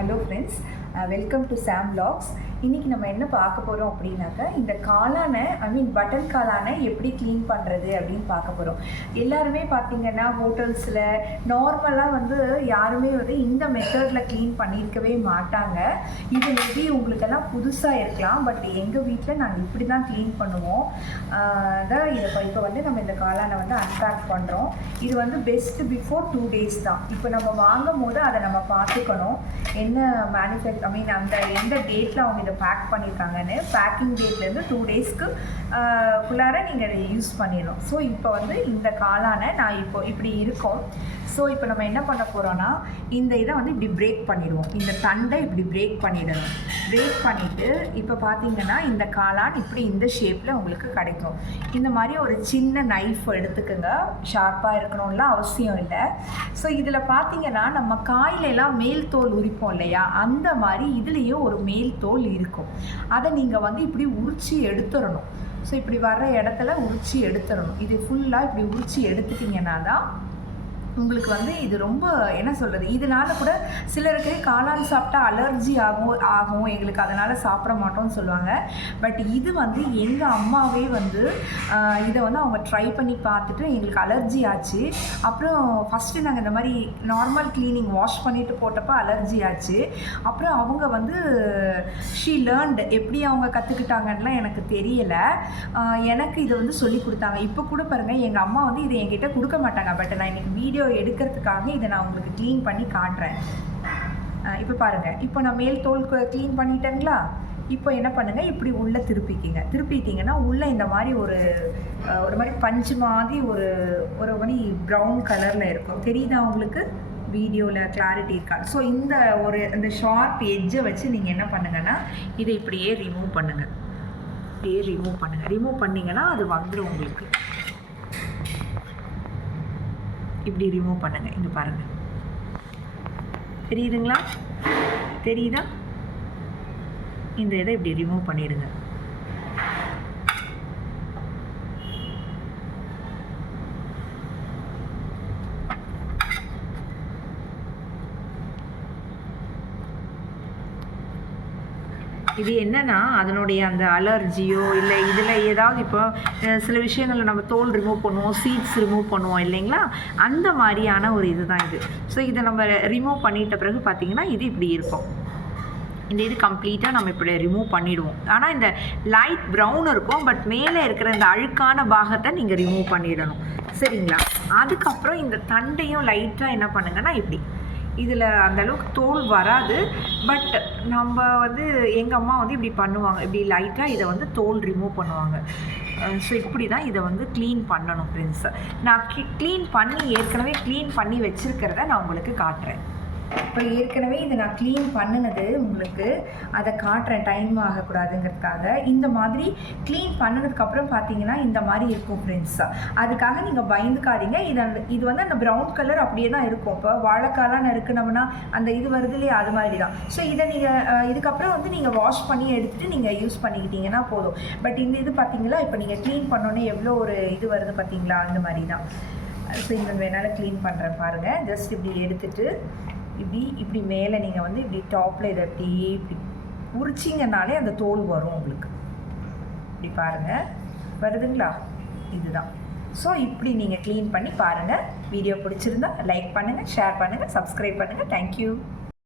Hello friends, welcome to Sam vlogs. இன்றைக்கி நம்ம என்ன பார்க்க போகிறோம் அப்படின்னாக்கா, இந்த காளானை பட்டன் காளானை எப்படி க்ளீன் பண்ணுறது அப்படின்னு பார்க்க போகிறோம். எல்லாருமே பார்த்திங்கன்னா ஹோட்டல்ஸில் நார்மலாக யாருமே இந்த மெத்தடில் க்ளீன் பண்ணியிருக்கவே மாட்டாங்க. இது மேபி உங்களுக்கெல்லாம் புதுசாக இருக்கலாம், பட் எங்கள் வீட்டில் நாங்கள் இப்படி தான் க்ளீன் பண்ணுவோம். அதான் இப்போ நம்ம இந்த காளானை அன்பேக் பண்ணுறோம். இது பெஸ்ட் பிஃபோர் 2 days தான். இப்போ நம்ம வாங்கும் போது அதை நம்ம பார்த்துக்கணும், என்ன அந்த எந்த டேட்டில் அவங்க இதை பேக் பண்ணியிருக்காங்கன்னு. பேக்கிங் டேட்லேருந்து 2 daysக்கு குள்ளார நீங்கள் அதை யூஸ் பண்ணிடணும். ஸோ இப்போ இந்த காளானை நான் இப்படி இருக்கும். ஸோ இப்போ நம்ம என்ன பண்ண போகிறோன்னா, இந்த இதை இப்படி பிரேக் பண்ணிடுவோம். இந்த தண்டை இப்படி பிரேக் பண்ணிடணும். பிரேக் பண்ணிவிட்டு இப்போ பார்த்தீங்கன்னா இந்த காளான் இப்படி இந்த ஷேப்பில் உங்களுக்கு கிடைக்கும். இந்த மாதிரி ஒரு சின்ன நைஃப் எடுத்துக்கோங்க. ஷார்ப்பாக இருக்கணும்லாம் அவசியம் இல்லை. ஸோ இதில் பார்த்தீங்கன்னா நம்ம காயிலெல்லாம் மேல் தோல் உரிப்போம் இல்லையா, அந்த மாதிரி இதுலேயும் ஒரு மேல் தோல் இருக்கும். அதை நீங்கள் இப்படி உரித்து எடுத்துடணும். ஸோ இப்படி வர்ற இடத்துல உரித்து எடுத்துடணும். இது ஃபுல்லாக இப்படி உரித்து எடுத்துட்டிங்கன்னா தான் உங்களுக்கு இது ரொம்ப என்ன சொல்கிறது, இதனால் கூட சிலருக்கு காளான் சாப்பிட்டா அலர்ஜி ஆகும் எங்களுக்கு, அதனால் சாப்பிட மாட்டோம்னு சொல்லுவாங்க. பட் இது எங்கள் அம்மாவே இதை அவங்க ட்ரை பண்ணி பார்த்துட்டு எங்களுக்கு அலர்ஜி ஆச்சு. அப்புறம் ஃபஸ்ட்டு நாங்கள் இந்த மாதிரி நார்மல் க்ளீனிங் வாஷ் பண்ணிவிட்டு போட்டப்போ அலர்ஜி ஆச்சு. அப்புறம் அவங்க ஷீ லேர்ன்டு, எப்படி அவங்க கற்றுக்கிட்டாங்கன்னெலாம் எனக்கு தெரியலை. எனக்கு இதை சொல்லி கொடுத்தாங்க. இப்போ கூட பாருங்கள், எங்கள் அம்மா இதை என்கிட்ட கொடுக்க மாட்டாங்க. பட் நான் இன்றைக்கி வீடியோ எடுக்கிறதுக்காக இதை நான் உங்களுக்கு க்ளீன் பண்ணி காட்டுறேன். இப்போ பாருங்கள், இப்போ நான் மேல் தோல் க்ளீன் பண்ணிட்டேங்களா. இப்போ என்ன பண்ணுங்கள், இப்படி உள்ளே திருப்பிட்டிங்கன்னா உள்ளே இந்த மாதிரி ஒரு மாதிரி பஞ்சு மாதிரி ஒரு மாதிரி ப்ரௌன் கலரில் இருக்கும். தெரியுதா உங்களுக்கு? வீடியோவில் கிளாரிட்டி இருக்கா? ஸோ இந்த ஷார்ப் எட்ஜை வச்சு நீங்கள் என்ன பண்ணுங்கன்னா, இதை இப்படியே ரிமூவ் பண்ணுங்கள். இப்படியே ரிமூவ் பண்ணிங்கன்னா அது வந்துடும் உங்களுக்கு. இப்படி ரிமூவ் பண்ணுங்கள். இங்கே பாருங்கள், தெரியுதுங்களா? தெரியுதா? இந்த இதை இப்படி ரிமூவ் பண்ணிடுங்க. இது என்னென்னா, அதனுடைய அந்த அலர்ஜியோ இல்லை இதில் ஏதாவது இப்போ சில விஷயங்களில் நம்ம தோல் ரிமூவ் பண்ணுவோம், சீட்ஸ் ரிமூவ் பண்ணுவோம் இல்லைங்களா, அந்த மாதிரியான ஒரு இது தான் இது. ஸோ இதை நம்ம ரிமூவ் பண்ணிட்ட பிறகு பார்த்திங்கன்னா இது இப்படி இருக்கும். இந்த இது கம்ப்ளீட்டாக நம்ம இப்படி ரிமூவ் பண்ணிவிடுவோம். ஆனால் இந்த லைட் ப்ரௌன் இருக்கும், பட் மேலே இருக்கிற இந்த அழுக்கான பாகத்தை நீங்கள் ரிமூவ் பண்ணிடணும். சரிங்களா? அதுக்கப்புறம் இந்த தண்டையும் லைட்டாக என்ன பண்ணுங்கன்னா, இப்படி இதில் அந்தளவுக்கு தோல் வராது, பட் நம்ம எங்கள் அம்மா இப்படி பண்ணுவாங்க. இப்படி லைட்டாக இதை தோல் ரிமூவ் பண்ணுவாங்க. ஸோ இப்படி தான் இதை க்ளீன் பண்ணணும் ஃப்ரெண்ட்ஸ். நான் ஏற்கனவே க்ளீன் பண்ணி வச்சுருக்கிறத நான் உங்களுக்கு காட்டுறேன். இப்போ ஏற்கனவே இதை நான் க்ளீன் பண்ணினது உங்களுக்கு அதை காட்டுறேன், டைம் ஆகக்கூடாதுங்கிறதுக்காக. இந்த மாதிரி க்ளீன் பண்ணினதுக்கப்புறம் பார்த்தீங்கன்னா இந்த மாதிரி இருக்கும் ஃப்ரெண்ட்ஸ். அதுக்காக நீங்கள் பயந்துக்காதீங்க. இது அந்த ப்ரௌன் கலர் அப்படியே தான் இருக்கும். இப்போ வாழைக்காலாம் நறுக்குனோம்னா அந்த இது வருது இல்லையா, அது மாதிரி தான். ஸோ இதை நீங்கள் இதுக்கப்புறம் நீங்கள் வாஷ் பண்ணி எடுத்துகிட்டு நீங்கள் யூஸ் பண்ணிக்கிட்டீங்கன்னா போதும். பட் இந்த இது பார்த்தீங்களா, இப்போ நீங்கள் க்ளீன் பண்ணோன்னே எவ்வளோ ஒரு இது வருது பார்த்தீங்களா, அந்த மாதிரி தான். ஸோ இந்த வேணாலும் க்ளீன் பண்ணுறேன் பாருங்கள். ஜஸ்ட் இப்படி எடுத்துகிட்டு இப்படி மேலே நீங்கள் இப்படி டாப்பில் இதை அப்படியே இப்படி உரிச்சிங்கனாலே அந்த தோல் வரும் உங்களுக்கு. இப்படி பாருங்கள், வருதுங்களா? இதுதான். ஸோ இப்படி நீங்கள் க்ளீன் பண்ணி பாருங்கள். வீடியோ பிடிச்சிருந்தா லைக் பண்ணுங்கள், ஷேர் பண்ணுங்கள், சப்ஸ்கிரைப் பண்ணுங்கள். தேங்க்யூ.